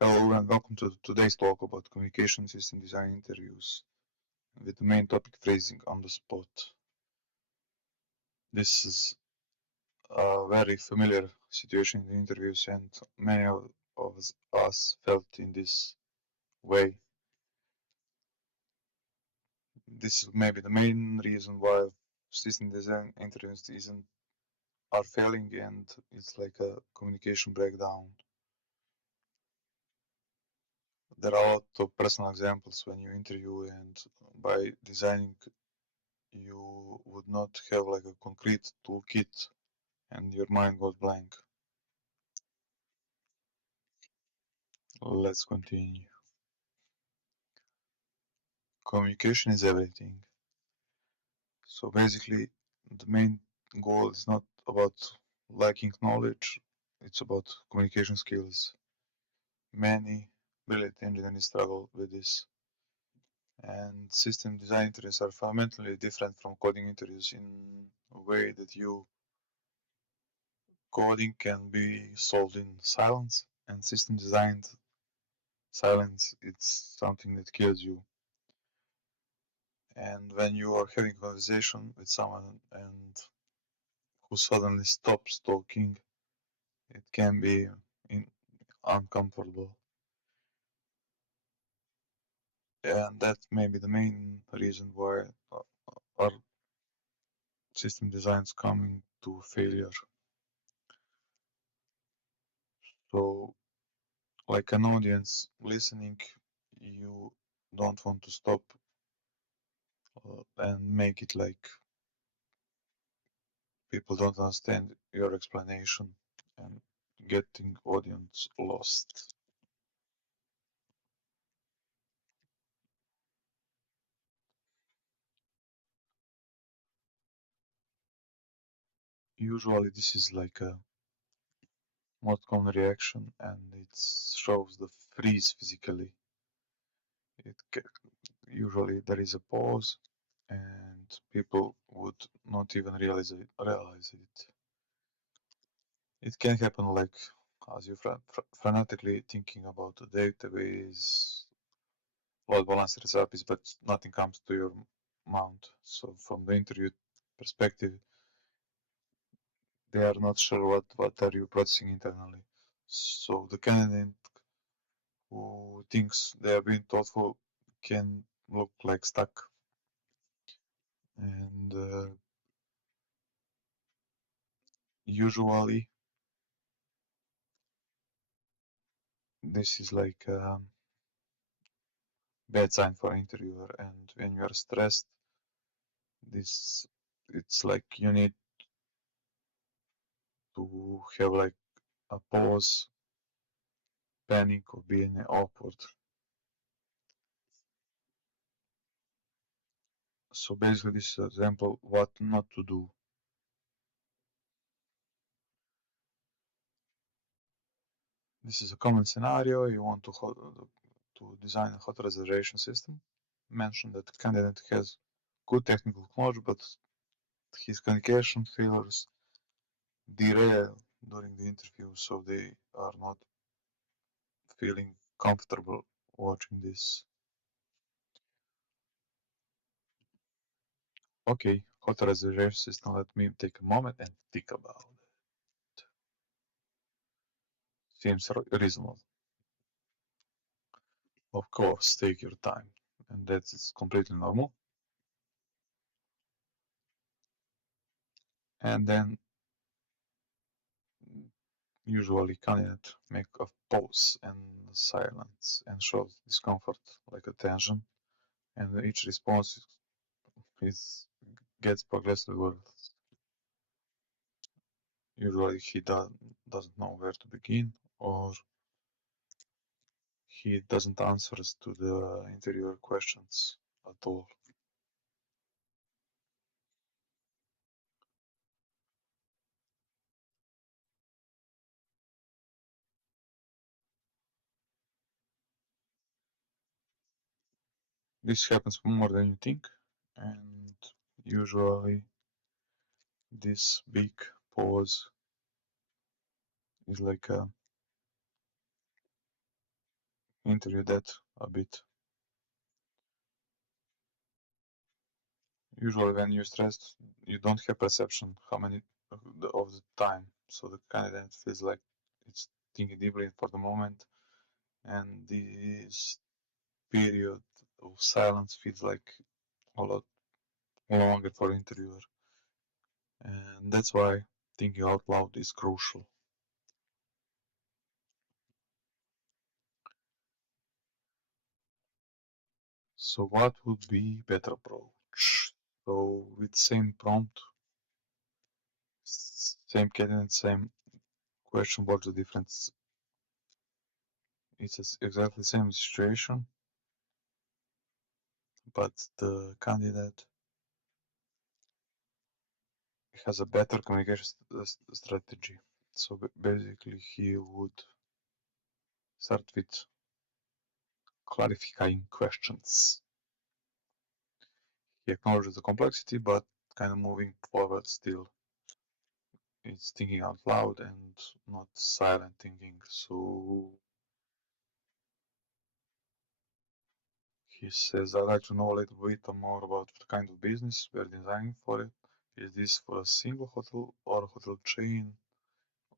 Hello and welcome to today's talk about communication system design interviews with the main topic phrasing on the spot. This is a very familiar situation in the interviews and many of us felt in this way. This is maybe the main reason why system design interviews isn't are failing and it's like a communication breakdown. There are a lot of personal examples when you interview and by designing you would not have like a concrete toolkit and your mind goes blank. Let's continue. Communication is everything. So basically, the main goal is not about lacking knowledge, it's about communication skills. Many brilliant engineers struggle with this. And system design interviews are fundamentally different from coding interviews in a way that coding can be solved in silence, and system designed silence it's something that kills you. And when you are having a conversation with someone and who suddenly stops talking, it can be uncomfortable. And that may be the main reason why our system design is coming to failure. So, like an audience listening, you don't want to stop and make it like people don't understand your explanation and getting audience lost. Usually, this is like a most common reaction, and it shows the freeze physically. It usually there is a pause, and people would not even realize it. It can happen like as you frantically thinking about a database, load balancer recipes, but nothing comes to your mount. So from the interview perspective, they are not sure what are you processing internally. So the candidate who thinks they are being thoughtful can look like stuck. And usually, this is like a bad sign for an interviewer. And when you are stressed, this it's like you need to have like a pause, panic, or being awkward. So basically, this is an example what not to do. This is a common scenario. You want to design a hotel reservation system. Mention that the candidate has good technical knowledge, but his communication failures derail during the interview, so they are not feeling comfortable watching this. Okay, hotel reservation system. Let me take a moment and think about it. Seems reasonable. Of course, take your time, and that is completely normal. And then usually candidate make a pause and silence and shows discomfort like a tension, and each response is gets progressively worse. Usually he doesn't know where to begin or he doesn't answer to the interviewer questions at all. This happens more than you think, and usually this big pause is like a interview that a bit. Usually when you're stressed, you don't have perception how many of the time. So the candidate feels like it's thinking deeply for the moment, and this period of silence feels like a lot longer for interviewer. And that's why thinking out loud is crucial. So what would be better approach? So with same prompt, same candidate, same question, what's the difference? It's exactly the same situation, but the candidate has a better communication strategy. So basically, he would start with clarifying questions. He acknowledges the complexity, but kind of moving forward still. It's thinking out loud and not silent thinking. So he says, I'd like to know a little bit more about the kind of business we're designing for it. Is this for a single hotel or a hotel chain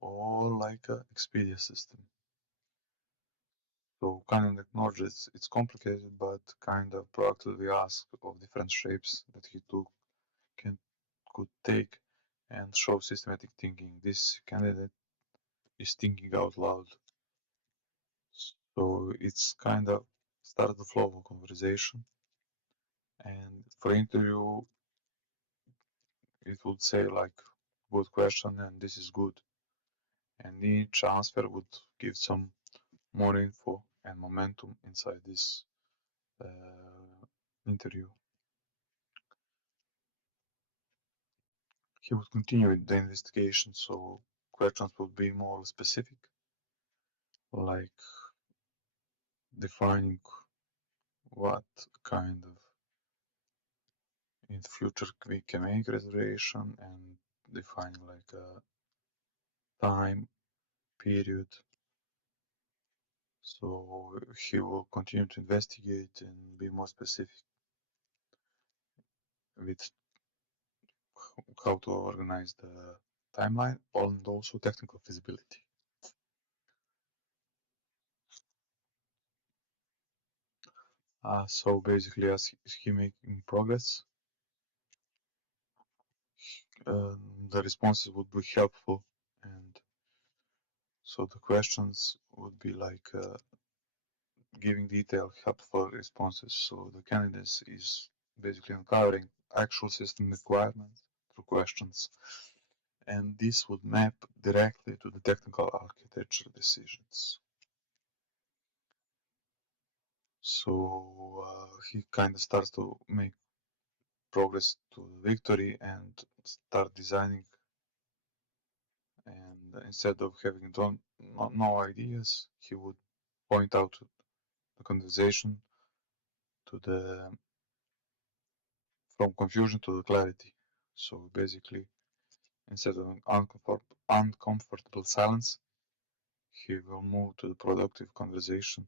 or like a Expedia system? So kind of acknowledge it's complicated, but kind of proactively ask of different shapes that he took can could take and show systematic thinking. This candidate is thinking out loud. So it's kind of start the flow of conversation. And for interview, it would say like good question and this is good. And each answer would give some more info and momentum inside this interview. He would continue with the investigation, so questions would be more specific, like defining what kind of in the future we can make reservation and defining like a time period. So he will continue to investigate and be more specific with how to organize the timeline and also technical feasibility. So basically, as he making progress, the responses would be helpful, and so the questions would be like giving detailed, helpful responses. So the candidate is basically uncovering actual system requirements through questions, and this would map directly to the technical architecture decisions. So he kind of starts to make progress to victory and start designing. And instead of having no ideas, he would point out the conversation to the from confusion to the clarity. So basically, instead of an uncomfortable silence, he will move to the productive conversation.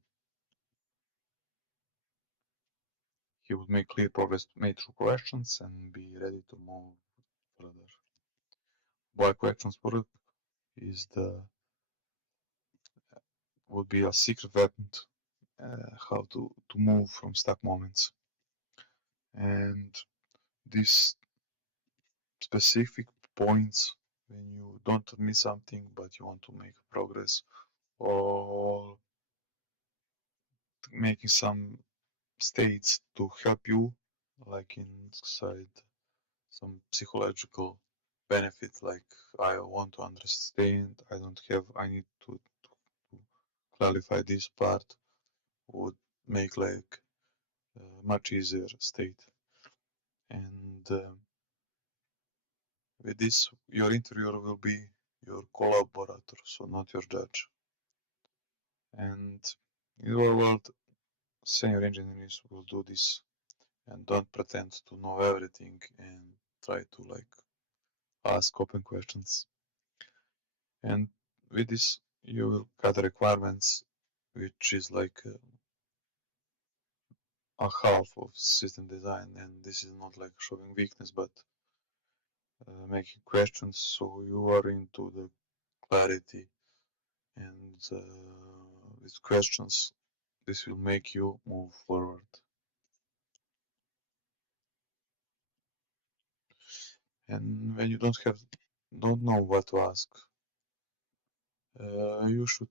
He would make clear progress made through questions and be ready to move further. Why questions work is the would be a secret weapon how to move from stuck moments. And these specific points when you don't miss something but you want to make progress or making some states to help you like inside some psychological benefit like I want to understand, I don't have, I need to clarify this part would make like a much easier state. And with this, your interviewer will be your collaborator, so not your judge. And in your world, senior engineers will do this and don't pretend to know everything and try to like ask open questions. And with this, you will gather requirements which is like a half of system design, and this is not like showing weakness, but making questions so you are into the clarity, and with questions this will make you move forward. And when you don't know what to ask, you should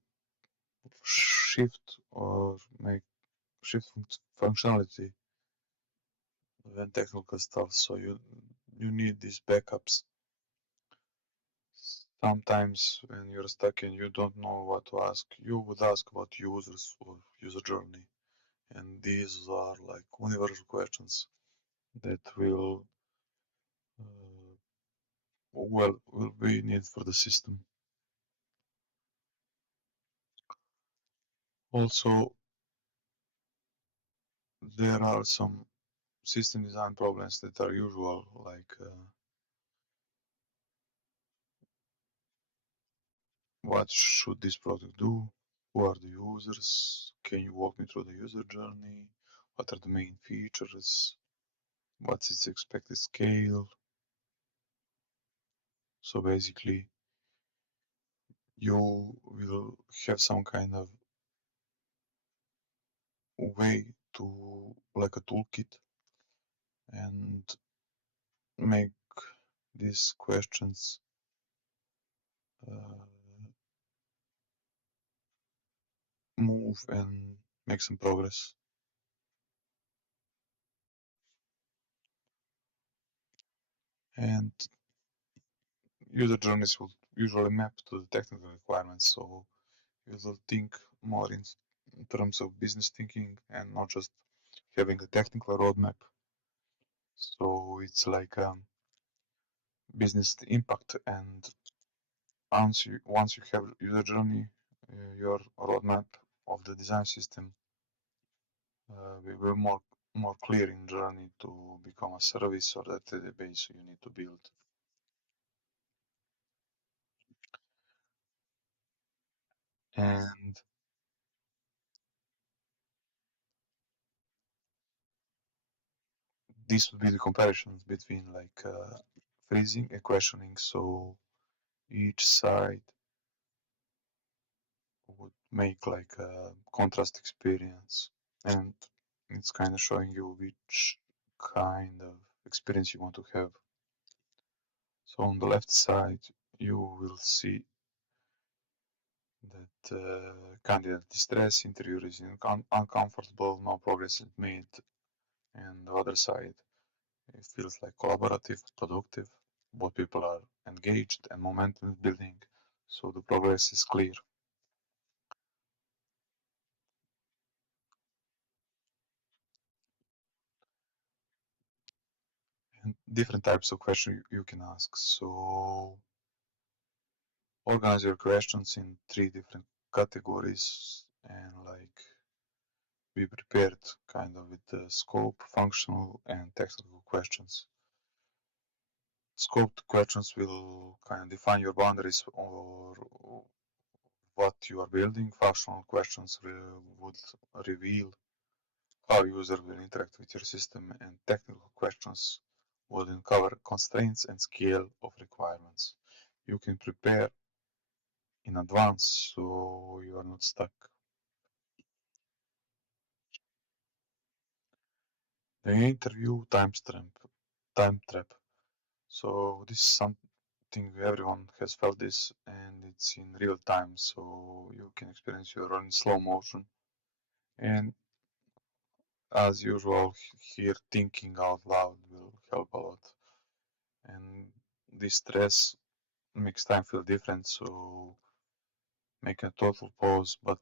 shift or make shift functionality when technical stuff, so you need these backups. Sometimes when you're stuck and you don't know what to ask, you would ask about users or user journey, and these are like universal questions that uh, will be needed for the system. Also, there are some system design problems that are usual, like what should this product do? Who are the users? Can you walk me through the user journey? What are the main features? What's its expected scale? So basically, you will have some kind of way to, like a toolkit, and make these questions uh, move and make some progress. And user journeys will usually map to the technical requirements, so you will think more in terms of business thinking and not just having a technical roadmap. So it's like business impact, and once you have user journey, your roadmap of the design system will be more clear in journey to become a service or a database you need to build. And this would be the comparisons between like freezing and questioning. So each side would make like a contrast experience, and it's kind of showing you which kind of experience you want to have. So on the left side, you will see that candidate distress, interviewer is uncomfortable, no progress is made, and the other side, it feels like collaborative, productive, both people are engaged and momentum is building, so the progress is clear. And different types of questions you can ask. So organize your questions in 3 different categories and like be prepared kind of with the scope, functional, and technical questions. Scoped questions will kind of define your boundaries or what you are building. Functional questions would reveal how user will interact with your system, and technical questions would uncover constraints and scale of requirements. You can prepare in advance so you are not stuck. The interview time trap. So this is something everyone has felt this, and it's in real time, so you can experience your own slow motion. And as usual, here thinking out loud will help a lot. And this stress makes time feel different, so make a total pause, but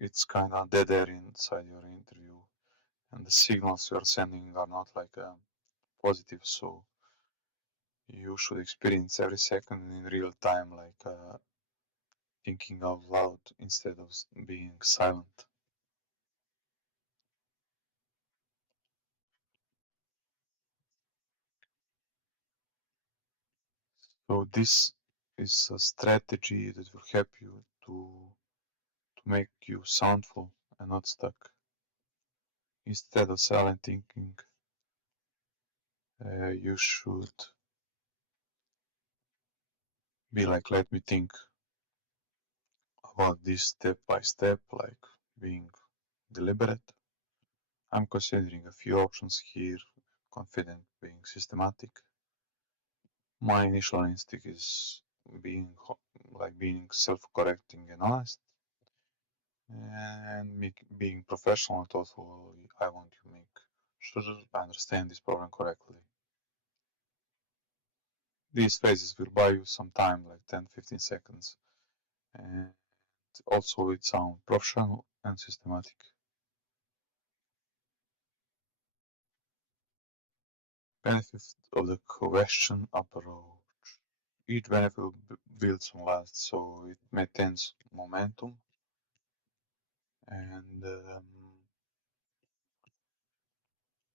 it's kind of dead air inside your interview, and the signals you're sending are not like positive, so you should experience every second in real time, like thinking out loud instead of being silent. So this is a strategy that will help you to to make you soundful and not stuck. Instead of silent thinking, you should be like, let me think about this step by step, like being deliberate. I'm considering a few options here, confident being systematic. My initial instinct is being being self-correcting and honest, and being professional and thoughtful. I want to make sure I understand this problem correctly. These phases will buy you some time, like 10-15 seconds, and also it sounds professional and systematic. Benefits of the question approach. Each benefit builds on last, so it maintains momentum and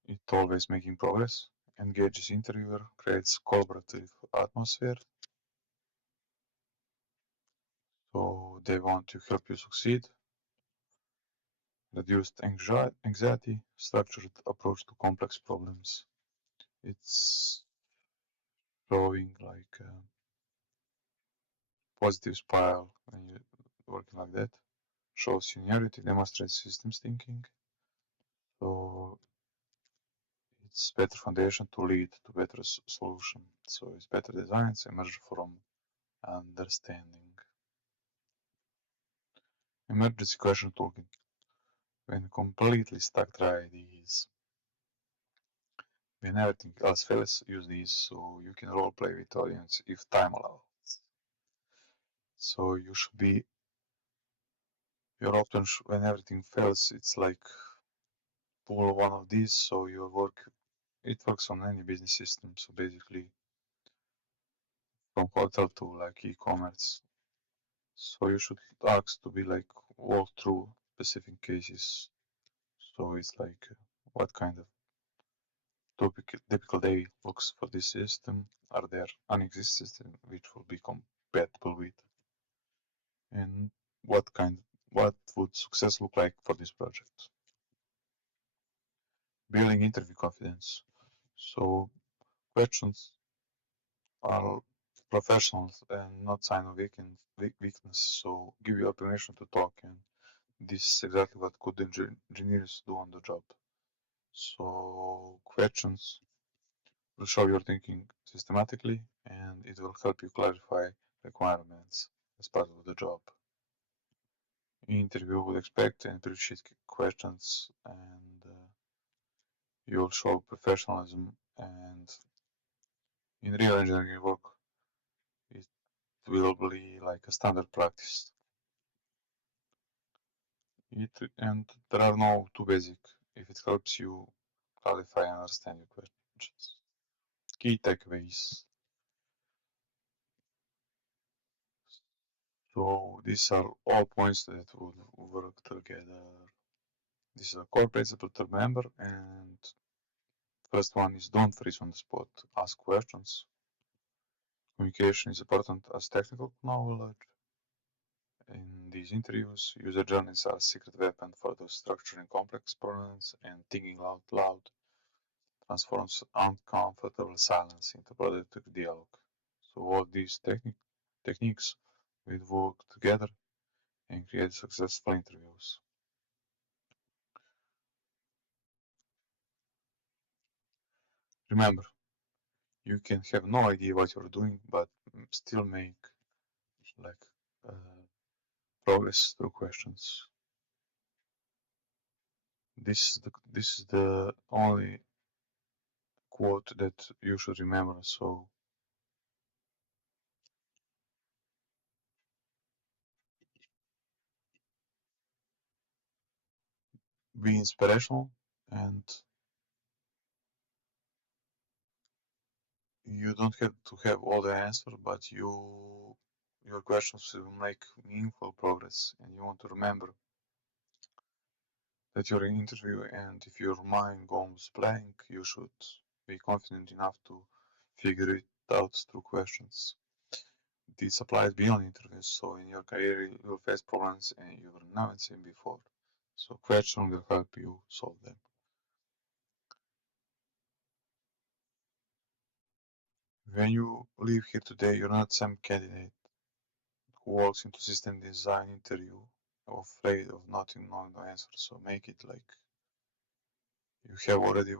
it always making progress, engages interviewer, creates collaborative atmosphere, so they want to help you succeed, reduced anxiety, structured approach to complex problems. It's showing like a positive spiral when you're working like that. Shows seniority, demonstrates systems thinking, so it's better foundation to lead to better solution. So it's better designs emerge from understanding. Emergency question toolkit. When completely stuck, try these. When everything else fails, use these so you can role play with audience if time allows. So you should be your often when everything fails, it's like pull one of these so your work it works on any business system. So basically from hotel to like e-commerce. So you should ask to be like walk through specific cases. So it's like what kind of typical day looks for this system? Are there unexisting systems which will be compatible with? And what would success look like for this project? Building interview confidence. So questions are professional and not sign of weakness. So give you permission to talk, and this is exactly what good engineers do on the job. So questions will show your thinking systematically, and it will help you clarify requirements as part of the job. Interview would expect and appreciate questions, and you'll show professionalism. And in real engineering work, it will be like a standard practice. And there are no too basic if it helps you clarify and understand your questions. Key takeaways. So these are all points that would work together. This is a core principle to remember, and first one is don't freeze on the spot. Ask questions. Communication is important as technical knowledge. In these interviews, user journeys are a secret weapon for the structuring complex problems, and thinking out loud transforms uncomfortable silence into productive dialogue. So all these techniques will work together and create successful interviews. Remember, you can have no idea what you're doing, but still make like uh, progress through questions. This is the only quote that you should remember. So be inspirational, and you don't have to have all the answer, but your questions will make meaningful progress, and you want to remember that you're in interview, and if your mind goes blank, you should be confident enough to figure it out through questions. this applies beyond interviews. So in your career, you will face problems and you've never seen before. So question will help you solve them. When you leave here today, you're not some candidate who walks into system design interview afraid of not knowing the answer. So make it like you have already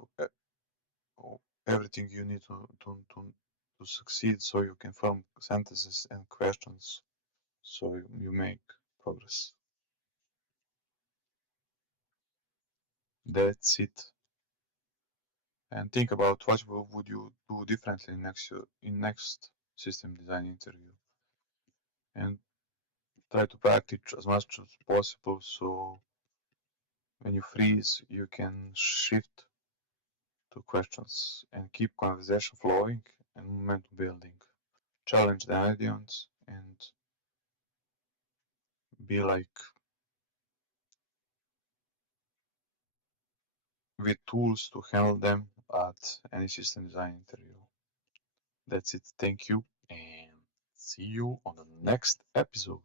everything you need to succeed, so you can form sentences and questions, so you make progress. That's it. And think about what would you do differently in next system design interview, and try to practice as much as possible. So when you freeze, you can shift to questions and keep conversation flowing and momentum building. Challenge the audience and be like with tools to handle them at any system design interview. That's it. Thank you and see you on the next episode.